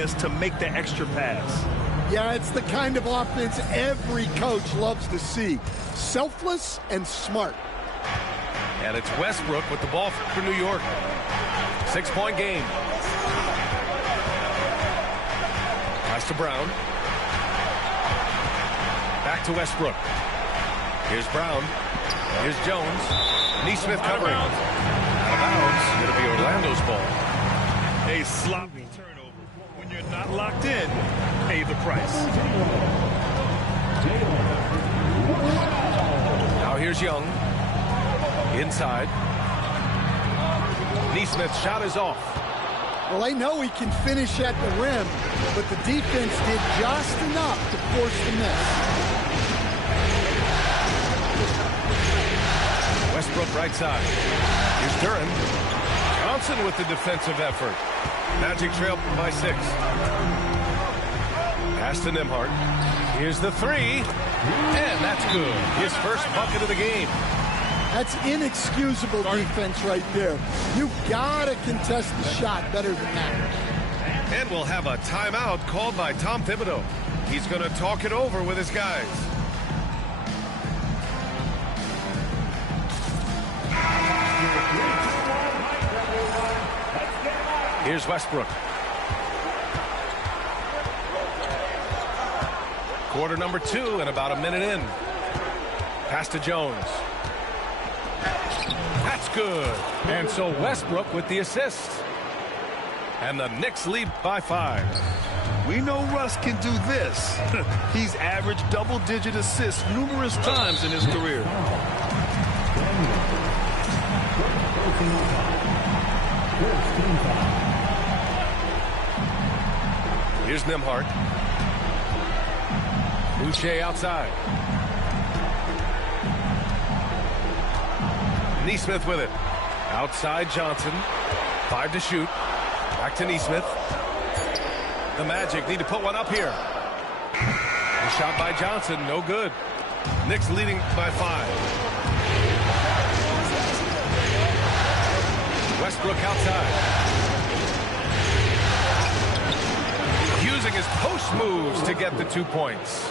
willingness to make the extra pass. Yeah, it's the kind of offense every coach loves to see. Selfless and smart. And it's Westbrook with the ball for New York. 6-point game. Pass to Brown. Back to Westbrook. Here's Brown. Here's Jones. Nesmith covering. Out of bounds. It'll be Orlando's ball. A sloppy turnover. When you're not locked in, pay the price. Now here's Young. Inside. Nesmith's shot is off. Well, I know he can finish at the rim, but the defense did just enough to force the miss. Westbrook right side. Here's Duren. Johnson with the defensive effort. Magic trail by 6. Pass to Nembhard. Here's the 3. And that's good. His first bucket of the game. That's inexcusable defense right there. You've got to contest the shot better than that. And we'll have a timeout called by Tom Thibodeau. He's going to talk it over with his guys. Here's Westbrook. Quarter number 2 and about a minute in. Pass to Jones. That's good. And so Westbrook with the assist. And the Knicks lead by 5. We know Russ can do this. He's averaged double-digit assists numerous times in his career. Here's Nembhard. Boucher outside. Nesmith with it. Outside Johnson. 5 to shoot. Back to Nesmith. The Magic need to put one up here. The shot by Johnson, no good. Knicks leading by 5. Westbrook outside. Using his post moves to get the 2 points.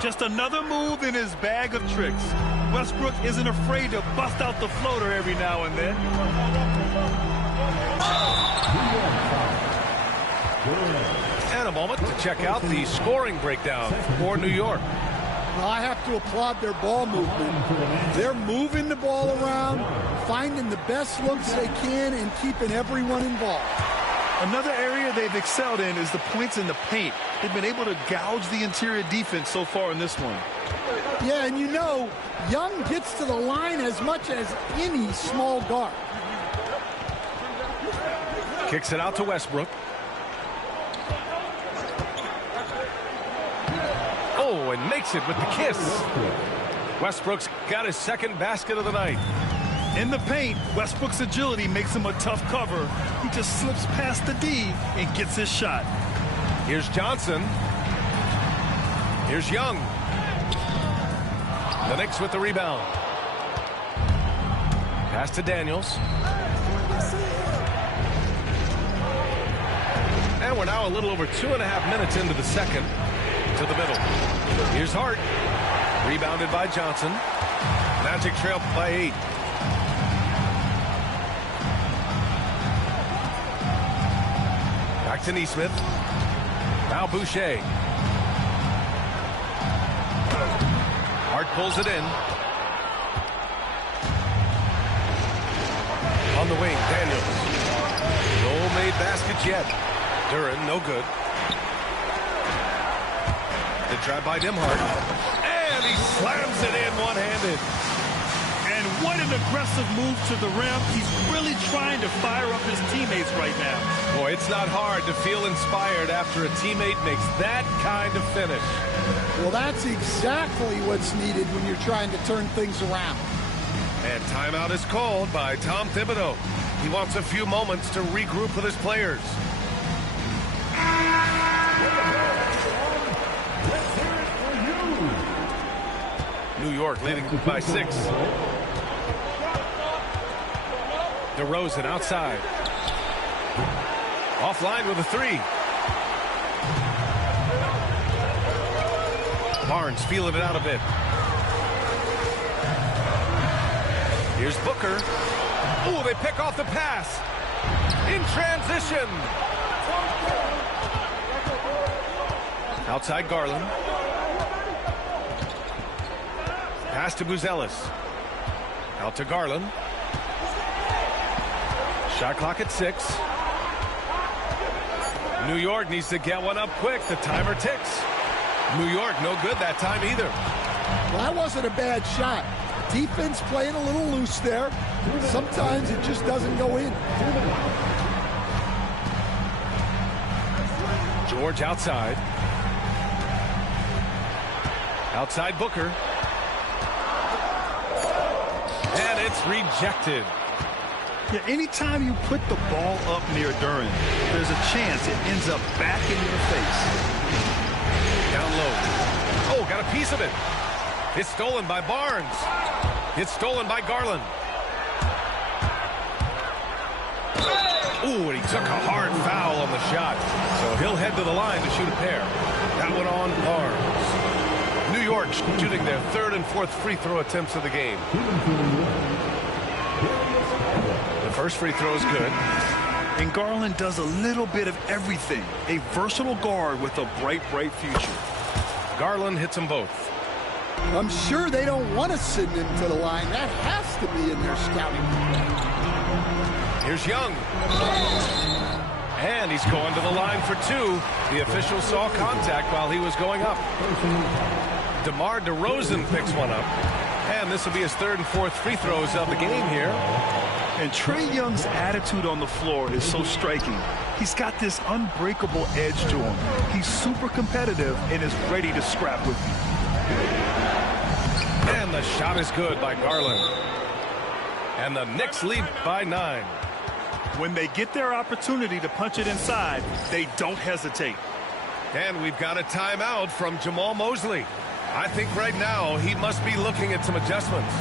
Just another move in his bag of tricks. Westbrook isn't afraid to bust out the floater every now and then. And a moment to check out the scoring breakdown for New York. Well, I have to applaud their ball movement. They're moving the ball around, finding the best looks they can, and keeping everyone involved. Another area they've excelled in is the points in the paint. They've been able to gouge the interior defense so far in this one. Yeah, and you know, Young gets to the line as much as any small guard. Kicks it out to Westbrook. Oh, and makes it with the kiss. Westbrook's got his second basket of the night. In the paint, Westbrook's agility makes him a tough cover. He just slips past the D and gets his shot. Here's Johnson. Here's Young. The Knicks with the rebound. Pass to Daniels. And we're now a little over 2.5 minutes into the second. To the middle. Here's Hart. Rebounded by Johnson. Magic trail by 8. Back to Nesmith. Now Boucher. Hart pulls it in. On the wing, Daniels. No made baskets yet. Duren, no good. The drive by Nembhard. And he slams it in one-handed. And what an aggressive move to the rim. He's really trying to fire up his teammates right now. Boy, it's not hard to feel inspired after a teammate makes that kind of finish. Well, that's exactly what's needed when you're trying to turn things around. And timeout is called by Tom Thibodeau. He wants a few moments to regroup with his players. New York leading by 6. DeRozan outside. Offline with a 3. Barnes feeling it out a bit. Here's Booker. Oh, they pick off the pass. In transition. Outside Garland. Pass to Buzelis. Out to Garland. Shot clock at 6. New York needs to get one up quick. The timer ticks. New York no good that time either. Well, that wasn't a bad shot. Defense playing a little loose there. Sometimes it just doesn't go in. George outside. Outside Booker. And it's rejected. Yeah, anytime you put the ball up near Duren, there's a chance it ends up back in your face. Down low. Oh, got a piece of it. It's stolen by Barnes. It's stolen by Garland. Ooh, and he took a hard foul on the shot. So he'll head to the line to shoot a pair. That one on Barnes. New York shooting their 3rd and 4th free throw attempts of the game. The first free throw is good. And Garland does a little bit of everything. A versatile guard with a bright, bright future. Garland hits them both. I'm sure they don't want to send him to the line. That has to be in their scouting. Here's Young. And he's going to the line for 2. The official saw contact while he was going up. DeMar DeRozan picks one up. And this will be his 3rd and 4th free throws of the game here. And Trae Young's attitude on the floor is so striking. He's got this unbreakable edge to him. He's super competitive and is ready to scrap with you. And the shot is good by Garland. And the Knicks lead by 9. When they get their opportunity to punch it inside, they don't hesitate. And we've got a timeout from Jamal Mosley. I think right now he must be looking at some adjustments.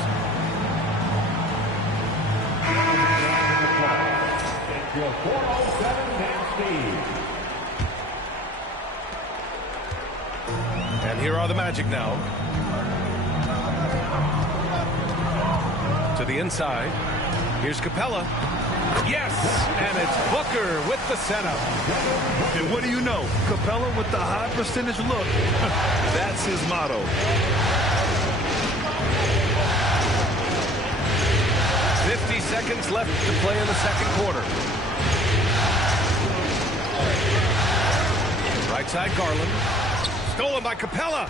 And here are the Magic now. To the inside. Here's Capella. Yes! And it's Booker with the setup. And what do you know? Capella with the high percentage look. That's his motto. Seconds left to play in the second quarter. Right side Garland. Stolen by Capella.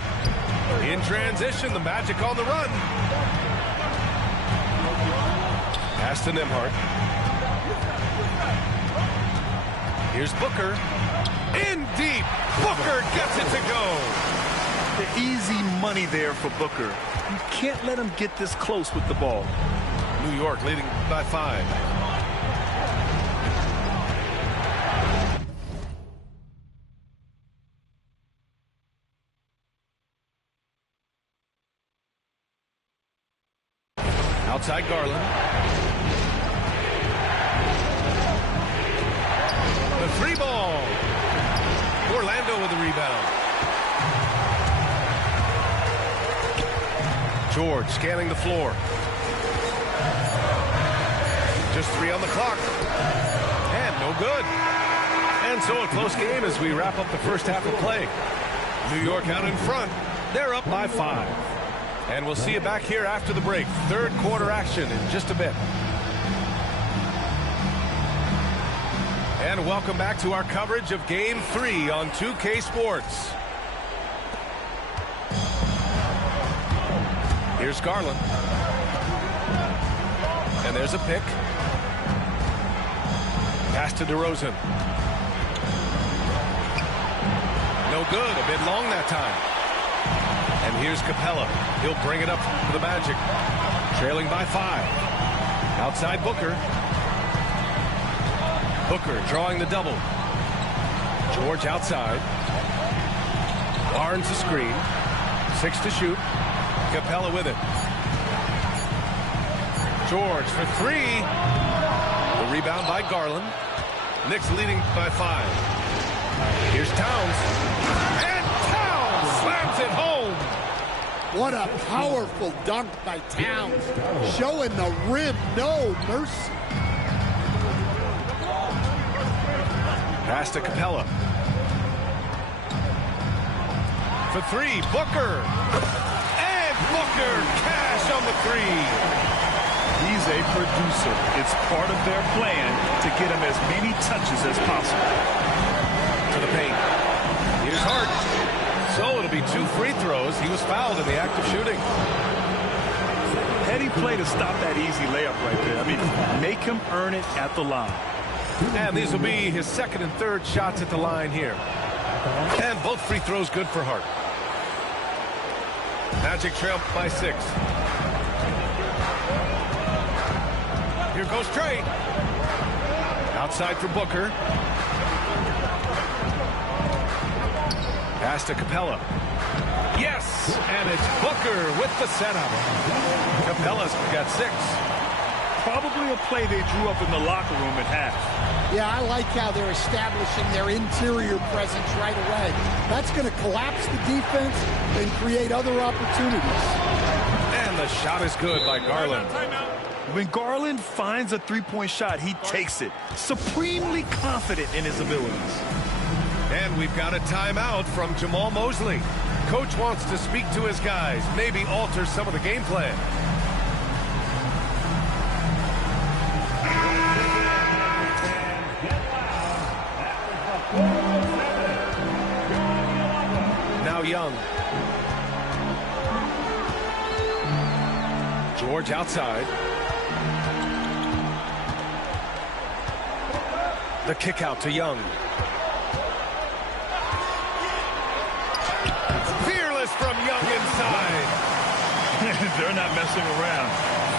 In transition, the Magic on the run. Pass to Nembhard. Here's Booker. In deep. Booker gets it to go. The easy money there for Booker. You can't let him get this close with the ball. New York leading by 5. Outside Garland. The 3 ball. Orlando with the rebound. George scanning the floor. Just 3 on the clock. And no good. And so a close game as we wrap up the first half of play. New York out in front. They're up by 5. And we'll see you back here after the break. Third quarter action in just a bit. And welcome back to our coverage of Game 3 on 2K Sports. Here's Garland. And there's a pick. Pass to DeRozan. No good. A bit long that time. And here's Capella. He'll bring it up for the Magic. Trailing by 5. Outside Booker. Booker drawing the double. George outside. Barnes the screen. 6 to shoot. Capella with it. George for 3. The rebound by Garland. Knicks leading by 5. Here's Towns. And Towns slams it home. What a powerful dunk by Towns, showing the rim no mercy. Pass to Capella. For three, Booker. And Booker, cash on the three. He's a producer. It's part of their plan to get him as many touches as possible. To the paint. Here's Hart. So it'll be 2 free throws. He was fouled in the act of shooting. Heady play to stop that easy layup right there. I mean, make him earn it at the line. And these will be his second and third shots at the line here. And both free throws good for Hart. Magic trail by 6. Here goes Trey. Outside for Booker. Pass to Capella. Yes! And it's Booker with the setup. Capella's got 6. Probably a play they drew up in the locker room at half. Yeah, I like how they're establishing their interior presence right away. That's going to collapse the defense and create other opportunities. And the shot is good by Garland. When Garland finds a three-point shot, he takes it, supremely confident in his abilities. And we've got a timeout from Jamal Mosley. Coach wants to speak to his guys, maybe alter some of the game plan. Now Young. George outside. The kick out to Young. Fearless from Young inside. They're not messing around.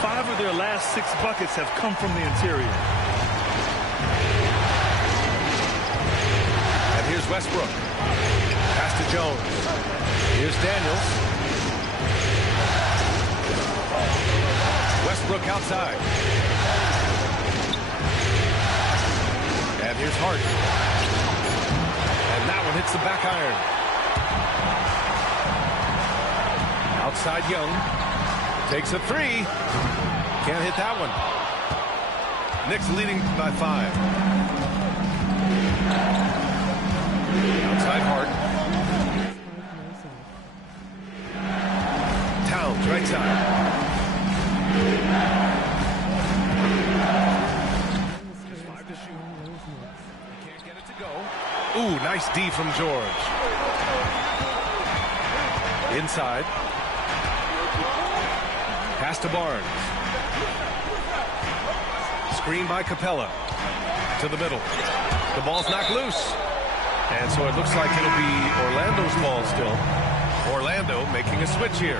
5 of their last 6 buckets have come from the interior. And here's Westbrook. Pass to Jones. Here's Daniels. Westbrook outside. And here's Hart. And that one hits the back iron. Outside Young. Takes a 3. Can't hit that one. Knicks leading by 5. Outside Hart. Towns right side. Ooh, nice D from George. Inside. Pass to Barnes. Screen by Capella. To the middle. The ball's knocked loose. And so it looks like it'll be Orlando's ball still. Orlando making a switch here.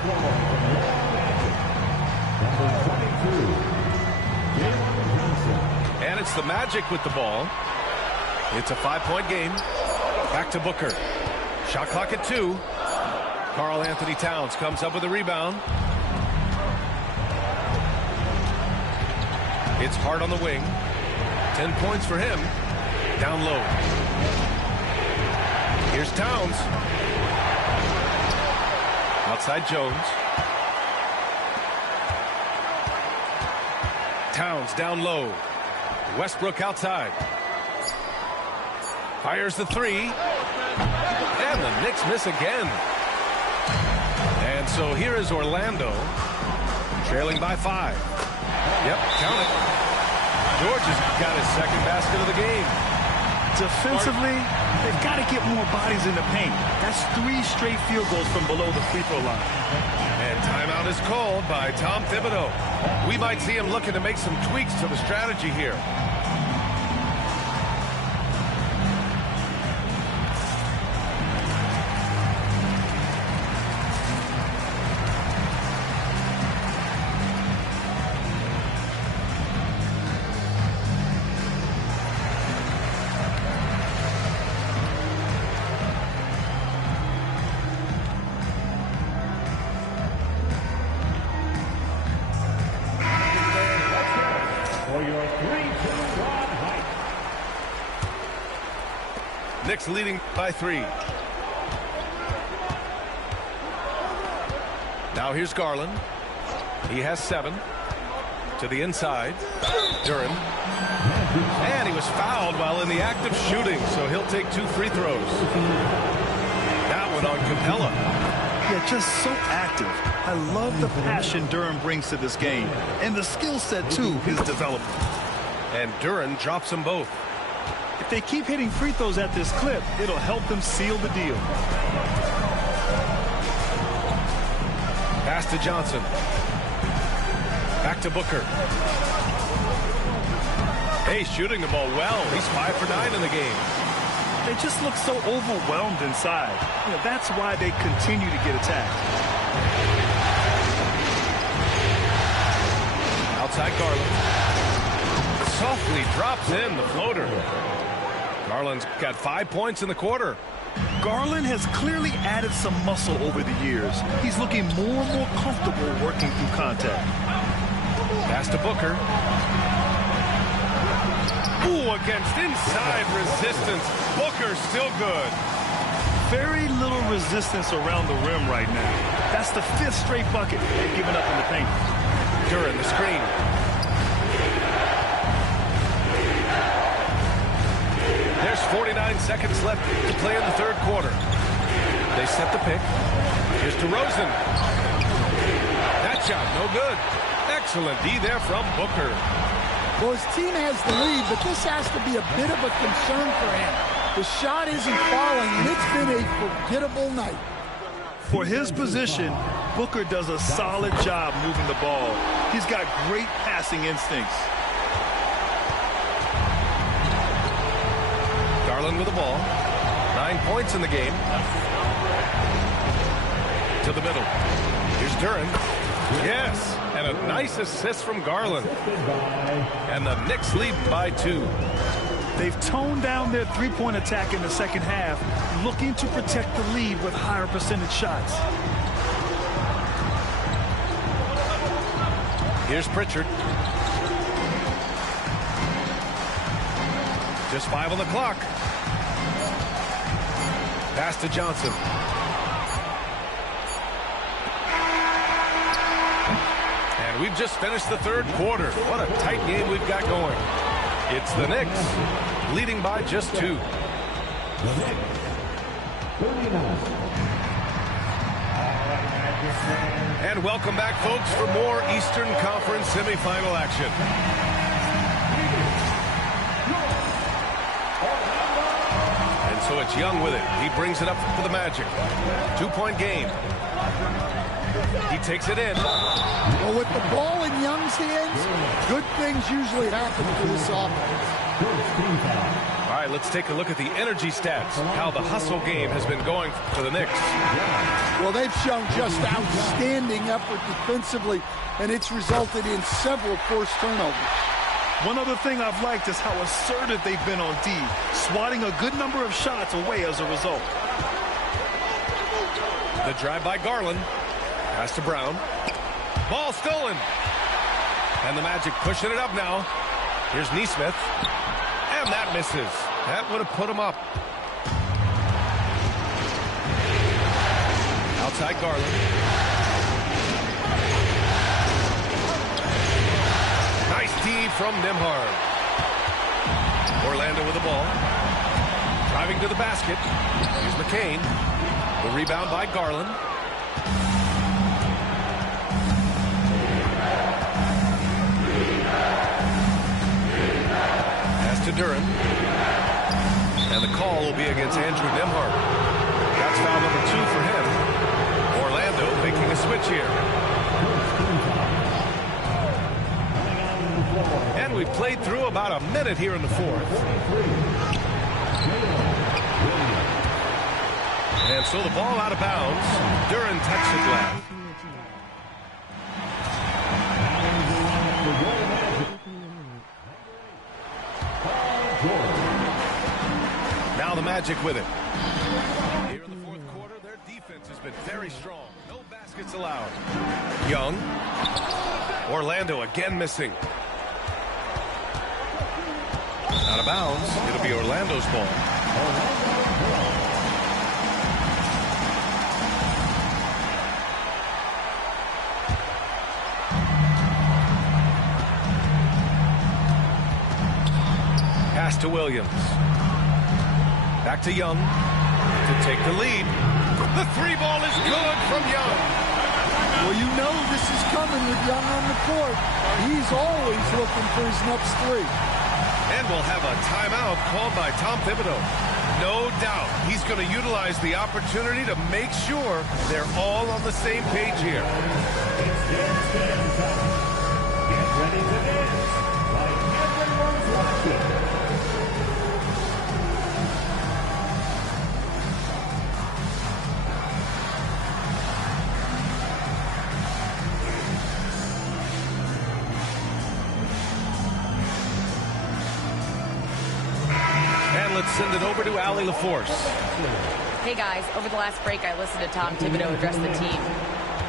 And it's the Magic with the ball. It's a 5-point game. Back to Booker. Shot clock at 2. Karl Anthony Towns comes up with a rebound. It's Hart on the wing. 10 points for him. Down low. Here's Towns. Outside Jones. Towns down low. Westbrook outside. Fires the 3. And the Knicks miss again. And so here is Orlando. Trailing by 5. Yep, count it. George has got his second basket of the game. Defensively, they've got to get more bodies in the paint. That's 3 straight field goals from below the free throw line. And timeout is called by Tom Thibodeau. We might see him looking to make some tweaks to the strategy here. Knicks leading by 3. Now here's Garland. He has 7. To the inside. Duren. And he was fouled while in the act of shooting, so he'll take 2 free throws. That one on Capella. Yeah, just so active. I love the passion Duren brings to this game. And the skill set, too, is developing. And Duren drops them both. If they keep hitting free throws at this clip, it'll help them seal the deal. Pass to Johnson. Back to Booker. Hey, shooting the ball well. He's 5 for 9 in the game. They just look so overwhelmed inside. You know, that's why they continue to get attacked. Outside Garland. Softly drops in the floater. Garland's got 5 points in the quarter. Garland has clearly added some muscle over the years. He's looking more and more comfortable working through contact. Pass to Booker. Ooh, against inside resistance. Booker's still good. Very little resistance around the rim right now. That's the 5th straight bucket they've given up in the paint. Duren, the screen. There's 49 seconds left to play in the 3rd quarter. They set the pick. Here's DeRozan. That shot, no good. Excellent D there from Booker. Well, his team has the lead, but this has to be a bit of a concern for him. The shot isn't falling, and it's been a forgettable night. For his position, Booker does a solid job moving the ball. He's got great passing instincts. Garland with the ball. 9 points in the game. To the middle. Here's Duren. Yes, and a nice assist from Garland. And the Knicks lead by 2. They've toned down their three-point attack in the second half, looking to protect the lead with higher percentage shots. Here's Pritchard. Just 5 on the clock. Pass to Johnson. And we've just finished the 3rd quarter. What a tight game we've got going. It's the Knicks leading by just 2. And welcome back, folks, for more Eastern Conference semifinal action. And so it's Young with it. He brings it up for the Magic. 2-point game. He takes it in. Well, with the ball in Young's hands, good things usually happen for this offense. All right, let's take a look at the energy stats, how the hustle game has been going for the Knicks. Well, they've shown just outstanding effort defensively, and it's resulted in several forced turnovers. One other thing I've liked is how assertive they've been on D, swatting a good number of shots away as a result. The drive by Garland. Pass to Brown. Ball stolen. And the Magic pushing it up now. Here's Nesmith. And that misses. That would have put him up. Outside Garland. Nice D from Nembhard. Orlando with the ball. Driving to the basket. Here's McCain. The rebound by Garland. Pass to Duren. And the call will be against Andrew Nembhard. That's foul number 2 for him. Orlando making a switch here. And we played through about a minute here in the 4th. And so the ball out of bounds. Duren touched it left. Now the Magic with it. Here in the 4th quarter, their defense has been very strong. No baskets allowed. Young. Orlando again missing. Out of bounds. It'll be Orlando's ball. Pass to Williams. Back to Young to take the lead. The three ball is good from Young. Well, you know this is coming with Young on the court. He's always looking for his next three. And we'll have a timeout called by Tom Thibodeau. No doubt he's going to utilize the opportunity to make sure they're all on the same page here. Get ready to dance like everyone's watching. Let's send it over to Allie LaForce. Hey guys, over the last break I listened to Tom Thibodeau address the team.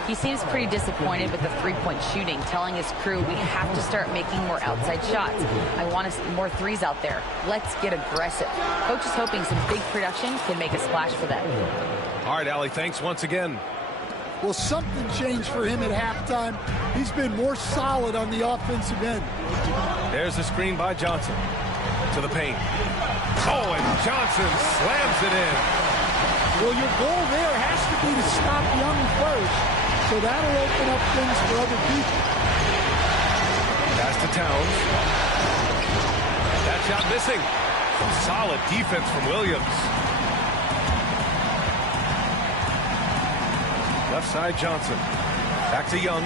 He seems pretty disappointed with the three-point shooting, telling his crew we have to start making more outside shots. I want to see more threes out there. Let's get aggressive. Coach is hoping some big production can make a splash for them. All right, Allie, thanks once again. Well, something changed for him at halftime. He's been more solid on the offensive end. There's the screen by Johnson. To the paint. Oh, and Johnson slams it in. Well, your goal there has to be to stop Young first, so that'll open up things for other people. Pass to Towns. That shot missing. Some solid defense from Williams. Left side Johnson. Back to Young.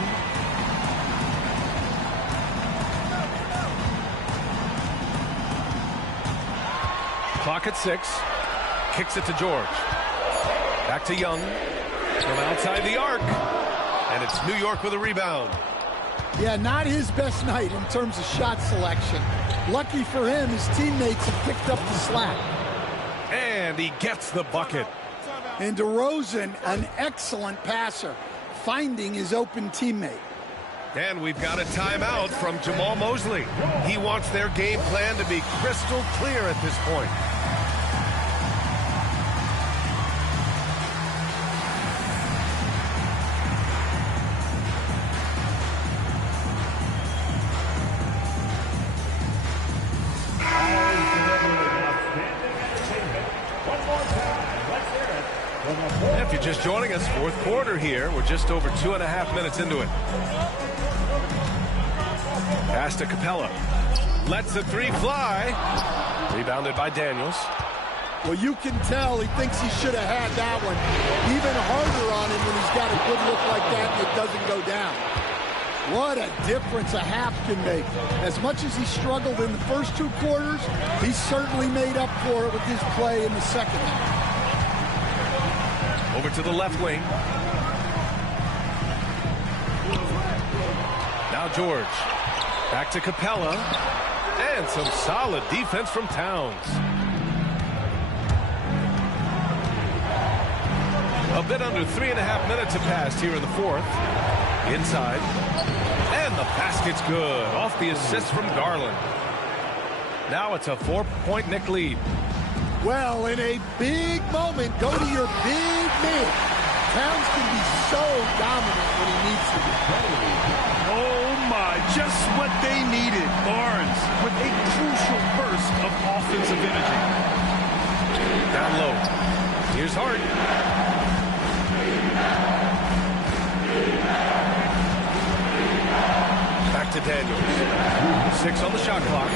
Clock at 6. Kicks it to George. Back to Young. From outside the arc. And it's New York with a rebound. Yeah, not his best night in terms of shot selection. Lucky for him, his teammates have picked up the slack. And he gets the bucket. And DeRozan, an excellent passer, finding his open teammate. And we've got a timeout from Jamal Mosley. He wants their game plan to be crystal clear at this point. If you're just joining us, fourth quarter here. We're just over 2.5 minutes into it. Pass to Capella. Lets the three fly. Rebounded by Daniels. Well, you can tell he thinks he should have had that one. Even harder on him when he's got a good look like that and it doesn't go down. What a difference a half can make. As much as he struggled in the first 2 quarters, he certainly made up for it with his play in the second half. Over to the left wing. Now George. Back to Capella. And some solid defense from Towns. A bit under 3.5 minutes have passed here in the fourth. Inside. And the basket's good. Off the assist from Garland. Now it's a 4-point Knick lead. Well, in a big moment, go to your big man. Towns can be so dominant when he needs to be. Oh, my. Just what they needed. Barnes with a crucial burst of offensive energy. Down low. Here's Hart. Back to Daniels. 6 on the shot clock.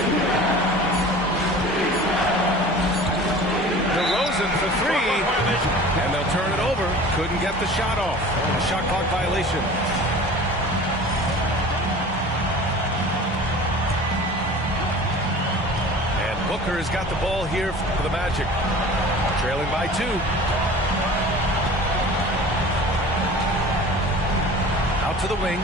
DeRozan for 3. And they'll turn it over. Couldn't get the shot off. A shot clock violation. And Booker has got the ball here for the Magic. Trailing by 2. Out to the wing.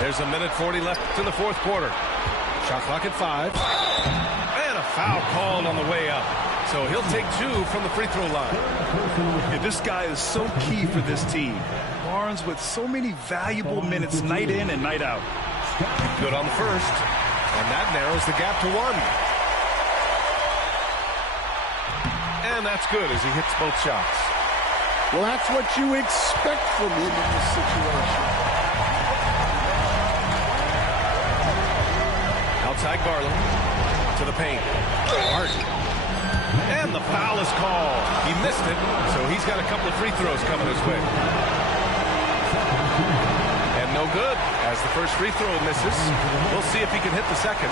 There's 1:40 left in the fourth quarter. Shot clock at 5. And a foul called on the way up. So he'll take 2 from the free throw line. Yeah, this guy is so key for this team. Barnes with so many valuable minutes night in and night out. Good on the first. And that narrows the gap to 1. And that's good as he hits both shots. Well, that's what you expect from him in this situation. outside Garland to the paint. Hart. And the foul is called. He missed it, so he's got a couple of free throws coming his way. And no good, as the first free throw misses. We'll see if he can hit the second.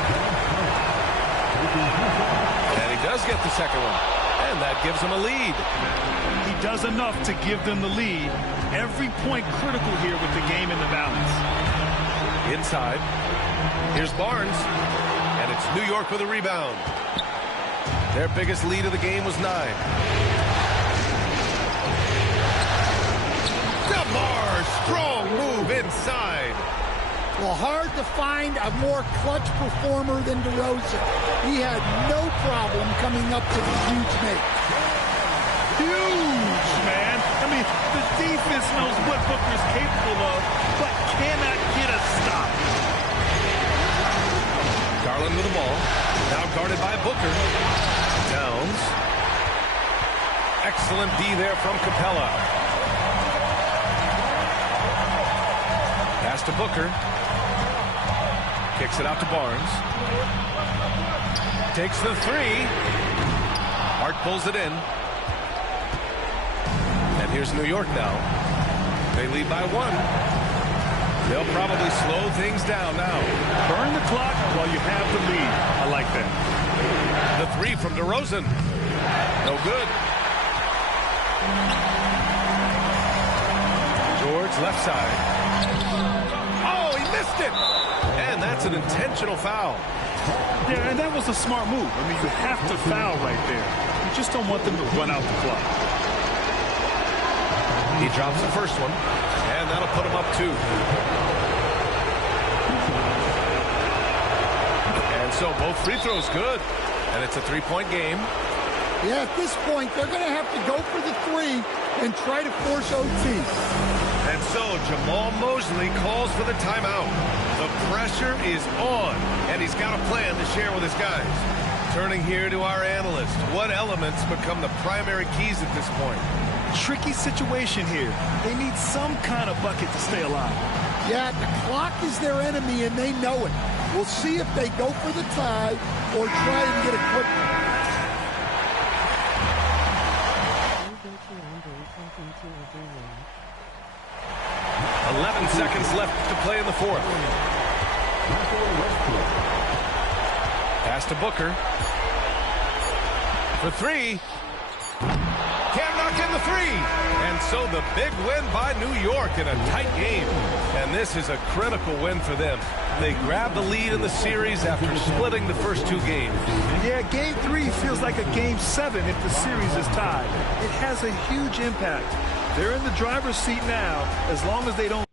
And he does get the second one. And that gives him a lead. He does enough to give them the lead. Every point critical here with the game in the balance. Inside. Here's Barnes. And it's New York with a rebound. Their biggest lead of the game was 9. DeMar, strong move inside. Well, hard to find a more clutch performer than DeRozan. He had no problem coming up to the huge make. Huge, man. I mean, the defense knows what Booker's capable of, but cannot get a stop. Garland with the ball. Now guarded by Booker. Downs. Excellent D there from Capella. Pass to Booker. Kicks it out to Barnes. Takes the three. Hart pulls it in. And here's New York now. They lead by 1. They'll probably slow things down now. Burn the clock while you have the lead. I like that. The three from DeRozan. No good. George left side. Oh, he missed it. And that's an intentional foul. Yeah, and that was a smart move. I mean, you have to foul right there. You just don't want them to run out the clock. He drops the first one, and that'll put him up 2. And so both free throws good, and it's a 3-point game. Yeah, at this point, they're going to have to go for the 3 and try to force OT. And so Jamal Mosley calls for the timeout. The pressure is on, and he's got a plan to share with his guys. Turning here to our analyst, what elements become the primary keys at this point? Tricky situation here. They need some kind of bucket to stay alive. Yeah, the clock is their enemy, and they know it. We'll see if they go for the tie or try and get a quick. 11 seconds left to play in the 4th. Pass to Booker. For 3. Can't knock in the 3. And so the big win by New York in a tight game. And this is a critical win for them. They grab the lead in the series after splitting the first 2 games. Yeah, Game 3 feels like a Game 7 if the series is tied. It has a huge impact. They're in the driver's seat now, as long as they don't